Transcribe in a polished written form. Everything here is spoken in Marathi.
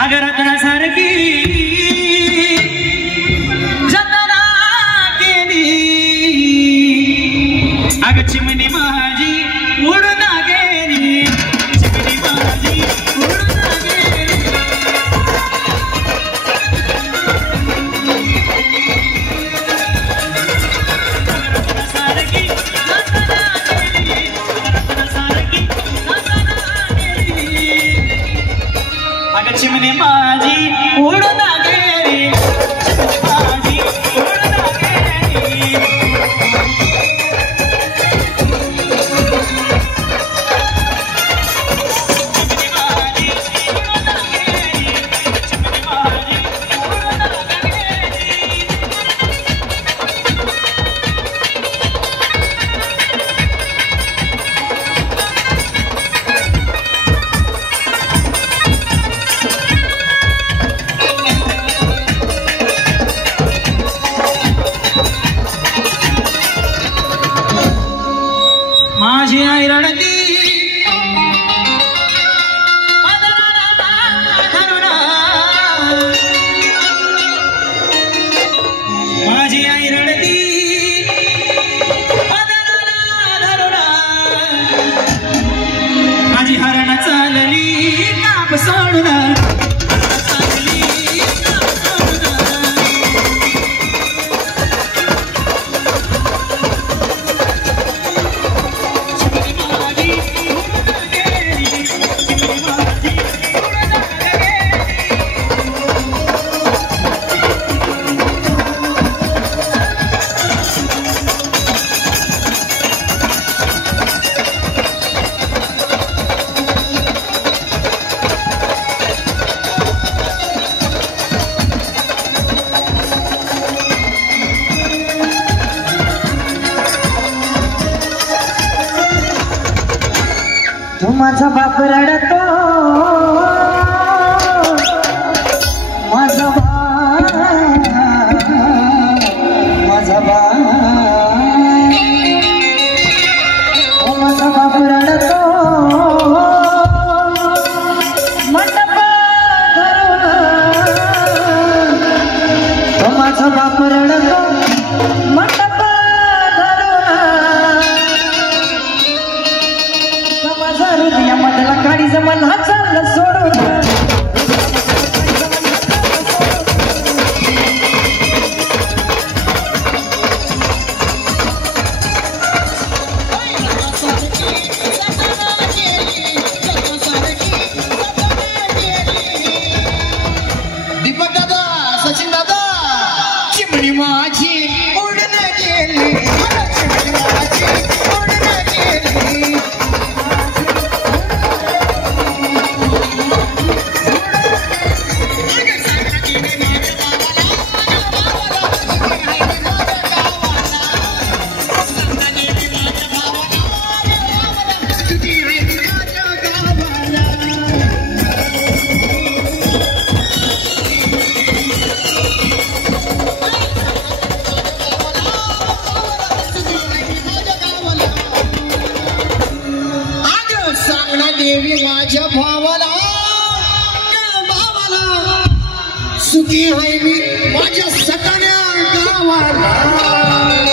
आगरातना सारखी जतना केली अग चिमणी माझी उडून गेली चिमणी माझी उडून गेली आगरातना सारखी जतना केली आगरातना सारखी जतना केली अग चिमणी माझी उडून गेली चिमणी माझी उडून गेली चिमणी माझी उडून गेली चिमणी माझी उडून गेली माझी आई रडती माझी आई रडती माझी हरण चालली काप सोडून तू माझा बाप रडतो माझा बाप तू माझा बाप रडतो मंडप धरून तू माझा बाप रडतो मंडप हृदयामधला काळी जमल हा चाललं सोडून दीपक दादा सचिन दादा चिमणी माझी उडून गेली चिमणी माझी उडून गेली देवी माझ्या भावाला सुखी आहे मी माझ्या सगळ्या गावाला